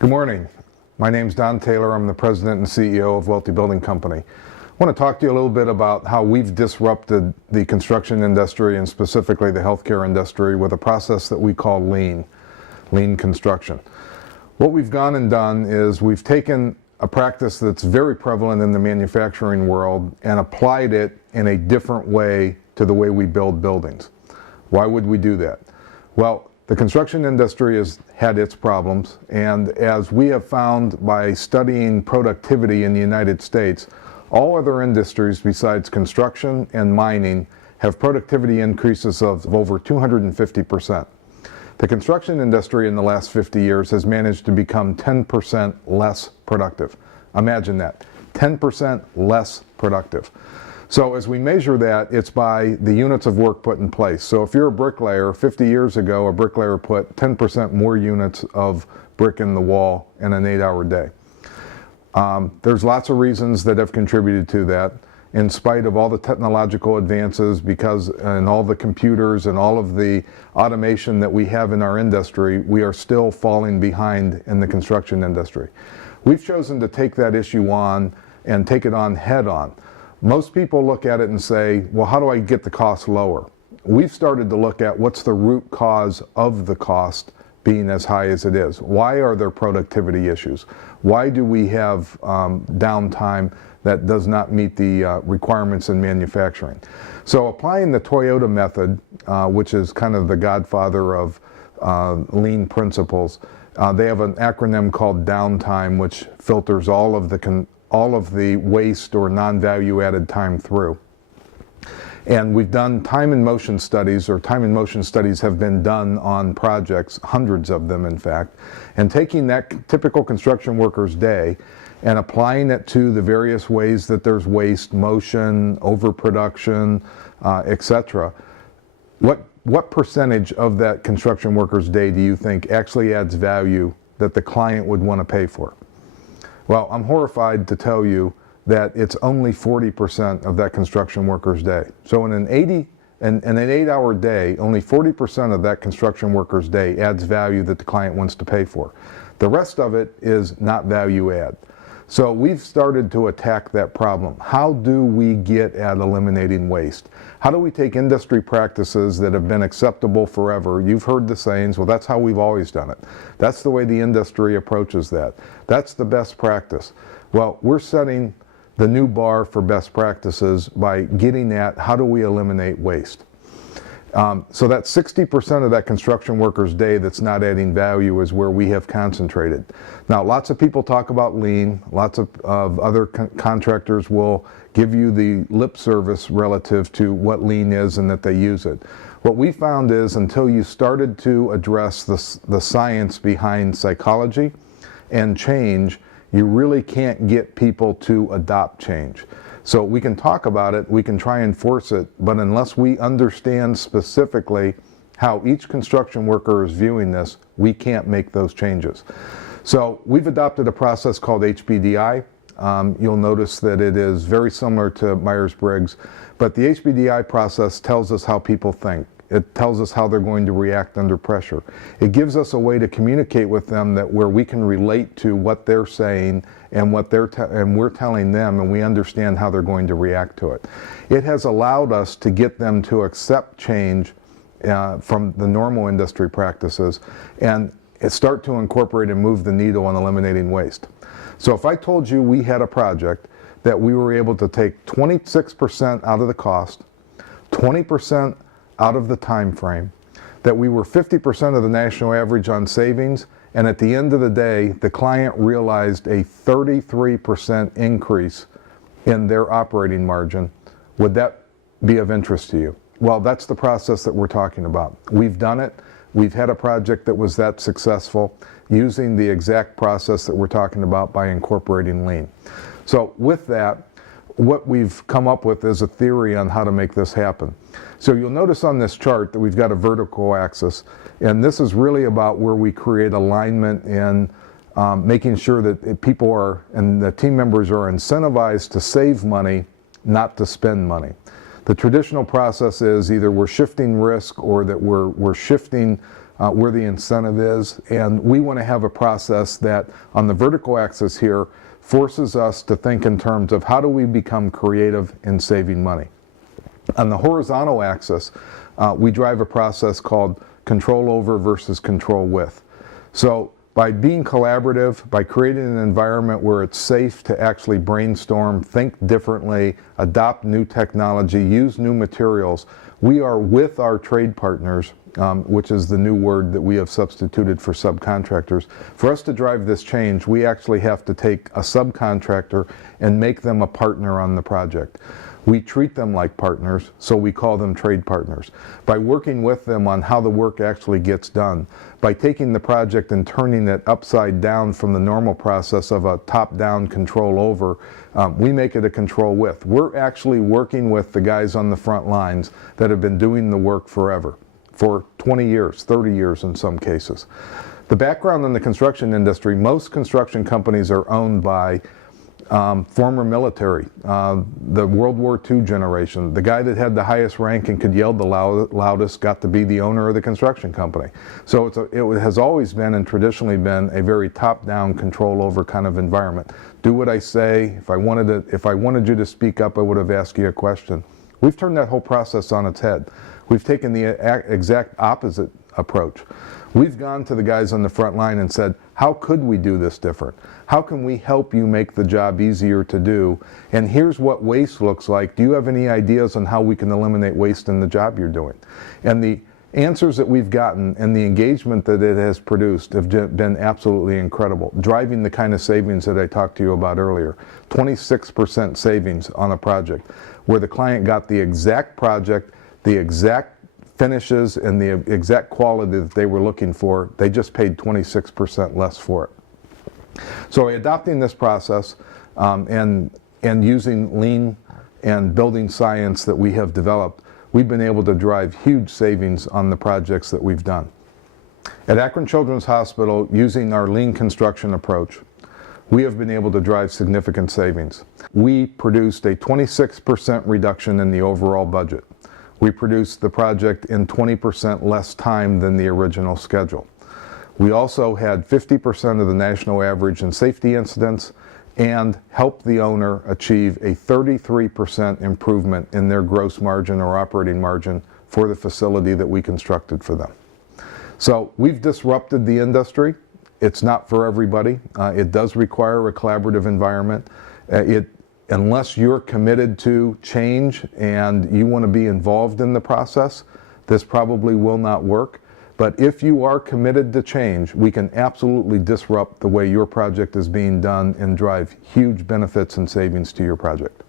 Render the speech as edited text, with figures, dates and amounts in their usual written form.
Good morning. My name's Don Taylor. I'm the president and CEO of Welty Building Company. I want to talk to you a little bit about how we've disrupted the construction industry and specifically the healthcare industry with a process that we call lean construction. What we've gone and done is we've taken a practice that's very prevalent in the manufacturing world and applied it in a different way to the way we build buildings. Why would we do that? Well, the construction industry has had its problems, and as we have found by studying productivity in the United States, all other industries besides construction and mining have productivity increases of over 250%. The construction industry in the last 50 years has managed to become 10% less productive. Imagine that, 10% less productive. So as we measure that, it's by the units of work put in place. So if you're a bricklayer, 50 years ago, a bricklayer put 10% more units of brick in the wall in an 8-hour day. There's lots of reasons that have contributed to that. In spite of all the technological advances, and all the computers and all of the automation that we have in our industry, we are still falling behind in the construction industry. We've chosen to take that issue on and take it on head on. Most people look at it and say, well, how do I get the cost lower? We've started to look at what's the root cause of the cost being as high as it is. Why are there productivity issues? Why do we have downtime that does not meet the requirements in manufacturing? So applying the Toyota method, which is kind of the godfather of lean principles, they have an acronym called downtime, which filters all of the waste or non-value added time through. And we've done time and motion studies, or time and motion studies have been done on projects, hundreds of them in fact, and taking that typical construction worker's day and applying it to the various ways that there's waste, motion, overproduction, etc. What percentage of that construction worker's day do you think actually adds value that the client would want to pay for? Well, I'm horrified to tell you that it's only 40% of that construction worker's day. So in an 8-hour day, only 40% of that construction worker's day adds value that the client wants to pay for. The rest of it is not value add. So we've started to attack that problem. How do we get at eliminating waste? How do we take industry practices that have been acceptable forever? You've heard the sayings, well, that's how we've always done it. That's the way the industry approaches that. That's the best practice. Well, we're setting the new bar for best practices by getting at how do we eliminate waste. So that 60% of that construction worker's day that's not adding value is where we have concentrated. Now, lots of people talk about lean. Lots of other contractors will give you the lip service relative to what lean is and that they use it. What we found is until you started to address the science behind psychology and change, you really can't get people to adopt change. So we can talk about it, we can try and force it, but unless we understand specifically how each construction worker is viewing this, we can't make those changes. So we've adopted a process called HPDI. You'll notice that it is very similar to Myers-Briggs, but the HPDI process tells us how people think. It tells us how they're going to react under pressure. It gives us a way to communicate with them where we can relate to what they're saying and we're telling them, and we understand how they're going to react to it. It has allowed us to get them to accept change from the normal industry practices and start to incorporate and move the needle on eliminating waste. So if I told you we had a project that we were able to take 26% out of the cost, 20% out of the time frame, that we were 50% of the national average on savings, and at the end of the day, the client realized a 33% increase in their operating margin, would that be of interest to you? Well, that's the process that we're talking about. We've done it. We've had a project that was that successful using the exact process that we're talking about by incorporating lean. So with that, what we've come up with is a theory on how to make this happen. So you'll notice on this chart that we've got a vertical axis, and this is really about where we create alignment in making sure that people and the team members are incentivized to save money, not to spend money. The traditional process is either we're shifting risk or that we're shifting where the incentive is, and we want to have a process that on the vertical axis here forces us to think in terms of how do we become creative in saving money. On the horizontal axis, we drive a process called control over versus control with. So by being collaborative, by creating an environment where it's safe to actually brainstorm, think differently, adopt new technology, use new materials, we are with our trade partners, which is the new word that we have substituted for subcontractors. For us to drive this change, we actually have to take a subcontractor and make them a partner on the project. We treat them like partners, so we call them trade partners. By working with them on how the work actually gets done, by taking the project and turning it upside down from the normal process of a top-down control over, we make it a control with. We're actually working with the guys on the front lines that have been doing the work forever, for 20 years, 30 years in some cases. The background in the construction industry, most construction companies are owned by former military, the World War II generation. The guy that had the highest rank and could yell the loudest got to be the owner of the construction company. So it has always been and traditionally been a very top-down, control-over kind of environment. Do what I say. If I wanted you to speak up, I would have asked you a question. We've turned that whole process on its head. We've taken the exact opposite approach. We've gone to the guys on the front line and said, how could we do this different? How can we help you make the job easier to do? And here's what waste looks like. Do you have any ideas on how we can eliminate waste in the job you're doing? And the answers that we've gotten and the engagement that it has produced have been absolutely incredible, driving the kind of savings that I talked to you about earlier. 26% savings on a project, where the client got the exact project, the exact finishes, and the exact quality that they were looking for. They just paid 26% less for it. So adopting this process and using lean and building science that we have developed, we've been able to drive huge savings on the projects that we've done. At Akron Children's Hospital, using our lean construction approach, we have been able to drive significant savings. We produced a 26% reduction in the overall budget. We produced the project in 20% less time than the original schedule. We also had 50% of the national average in safety incidents and helped the owner achieve a 33% improvement in their gross margin or operating margin for the facility that we constructed for them. So we've disrupted the industry. It's not for everybody. It does require a collaborative environment. Unless you're committed to change and you want to be involved in the process, this probably will not work. But if you are committed to change, we can absolutely disrupt the way your project is being done and drive huge benefits and savings to your project.